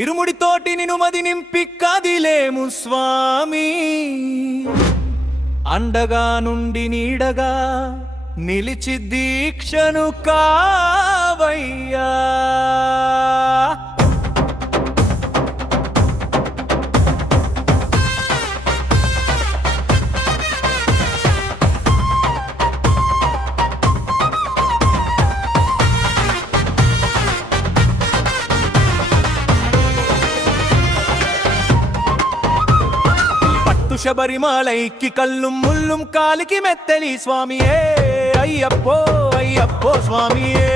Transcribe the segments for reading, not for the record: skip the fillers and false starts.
ఇరుముడితోటి నినుమది నింపి కదిలేము స్వామి, అండగా నుండి నీడగా నిలిచి దీక్షను కావయ్యా. శబరిమలైకి కల్లుం ముల్లుం కాలికి మెత్తలి స్వామియే అయ్యప్పో అయ్యప్పో స్వామియే.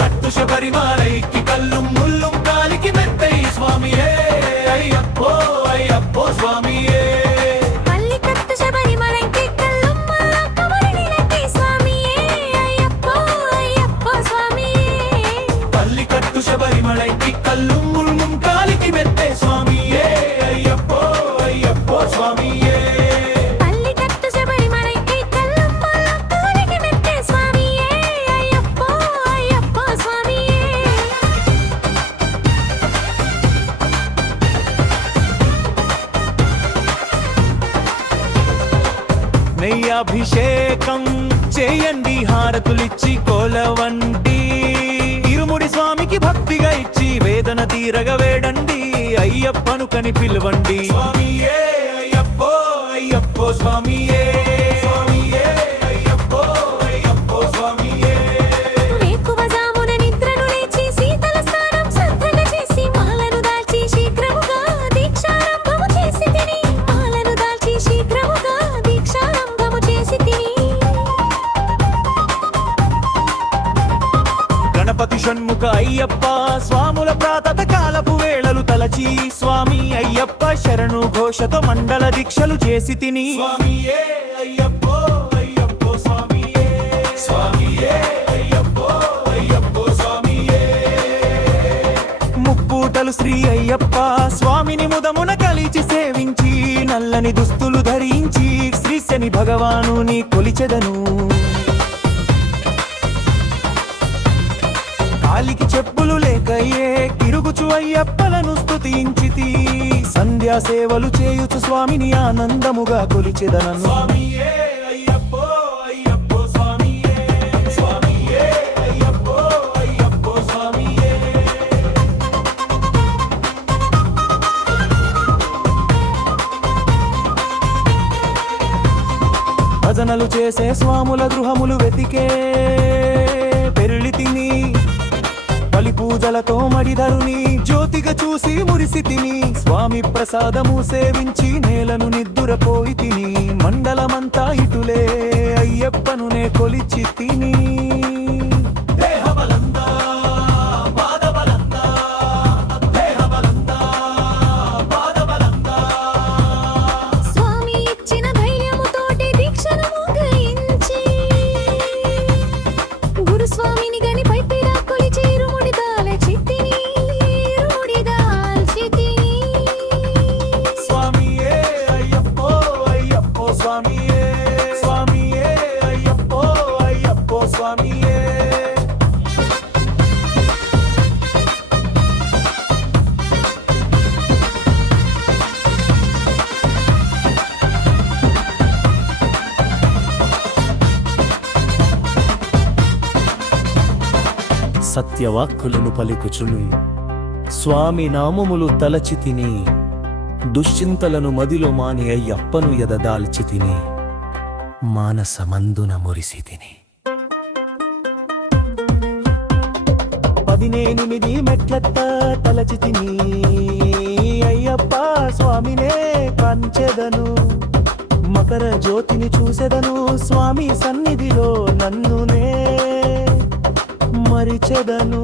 కట్టు శబరిమలైకి కల్లుం ముల్లుం కాలికి మెత్తలి స్వామియే అయ్యప్పో అయ్యప్పో స్వామియే. పల్లి కట్టు శబరిమలైకి కల్లుం ముల్లుం కాలికి మెత్తలి స్వామియే అయ్యప్పో అయ్యప్పో స్వామియే. పల్లి కట్టు శబరిమలైకి కల్లుం ముల్లుం కాలికి మెత్తే స్వామియే అయ్యప్పో అయ్యప్పో స్వామియే. పల్లి కట్టు శబరిమలైకి కల్లుం ముల్లుం కాలికి మెత్తే స్వామియే అయ్యప్పో అయ్యప్పో స్వామియే. నెయ్యాభిషేకం చేయండి, హారతులిచ్చి కోలవండి, ఇరుముడి స్వామికి భక్తిగా ఇచ్చి వేదన తీరగా వేడండి, అయ్యప్పను కని పిలవండి. స్వామియే అయ్యప్పో అయ్యప్పో స్వామియే, స్వామియే అయ్యప్పో అయ్యప్పో స్వామియే. వేకువజామున నిద్రను లేచి శీతల స్నానం శ్రద్ధగా చేసి మాలను దాల్చి శీఘ్రముగా దీక్షారంభము చేసి తిని, మాలను దాల్చి శీఘ్రముగా దీక్షారంభము చేసి తిని. గణపతి షణ్ముఖ అయ్యప్ప స్వాముల ప్రాతత కాలపు వేళలు తలచి స్వామి అయ్యప్ప శరణు ఘోషతో మండల దీక్షలు చేసి తిని. స్వామియే అయ్యప్పో అయ్యప్పో స్వామియే, స్వామియే అయ్యప్పో అయ్యప్పో స్వామియే. ముప్పూటలు శ్రీ అయ్యప్ప స్వామిని ముదమున కలిచి సేవించి, నల్లని దుస్తులు ధరించి శ్రీ శని భగవానుని కొలిచెదను. కాలికి చెప్పులు లేకయే తిరుగుచు అయ్యప్పలను స్తుతించితి, సంధ్యా సేవలు చేయుచు స్వామిని ఆనందముగా కొలిచెదనను. స్వామియే అయ్యప్పో అయ్యప్పో స్వామియే, స్వామియే అయ్యప్పో అయ్యప్పో స్వామియే. భజనలు చేసే స్వాముల గృహములు వెతికే పెరులి తిని, బలి పూజలతో మడిధరుని జ్యోతిగా చూసి మురిసి తిని, స్వామి ప్రసాదము సేవించి నేలను నిద్దురపోయి తిని, మండలమంతా ఇటులే అయ్యప్పను నే కొలిచి తిని. స్వామి ఇచ్చిన ధైర్యముతోటి దీక్షను మోగించి, గురుస్వామిని గని పైపిరా కొలిచి ఇరుముడి దాల్చి తిని, ఇరుముడి దాల్చి తిని. స్వామియే అయ్యప్పో అయ్యప్పో స్వామియే, స్వామియే అయ్యప్పో అయ్యప్పో స్వామియే. సత్యవాక్కులను పలికుచుని స్వామి నామములు తలచి తిని, దుశ్చింతలను మదిలో మాని అయ్యప్పను ఎదదాల్చి తిని, మానసమందున మురిసి తిని. 18 మెట్లెత్త తలచి తిని, అయ్యప్ప స్వామినే పంచెదను, మకర జ్యోతిని చూసెదను, స్వామి సన్నిధిలో నన్నునే మరిచెదను.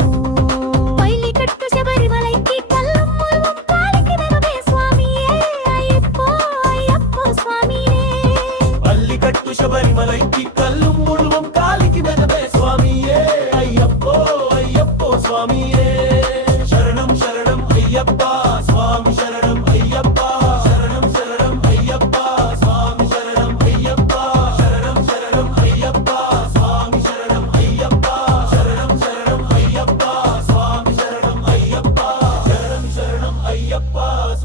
పల్లి కట్టు శబరిమలైకి కల్లుం ముల్లుం కాలికి మెత్తే స్వామియే అయ్యప్పో అయ్యప్పో స్వామియే. పల్లి కట్టు శబరిమలైకి కల్లుం ముల్లుం కాలికి మెత్తే స్వామియే అయ్యప్పో అయ్యప్పో స్వామియే. శరణం శరణం అయ్యప్ప స్వామి శరణం అయ్యప్ప, శరణం శరణం అయ్యప్ప స్వామి శరణం అయ్యప్ప, శరణం శరణం అయ్యప్ప స్వామి శరణం అయ్యప్ప, శరణం శరణం అయ్యప్ప.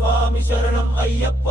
స్వామి శరణం అయ్యప్ప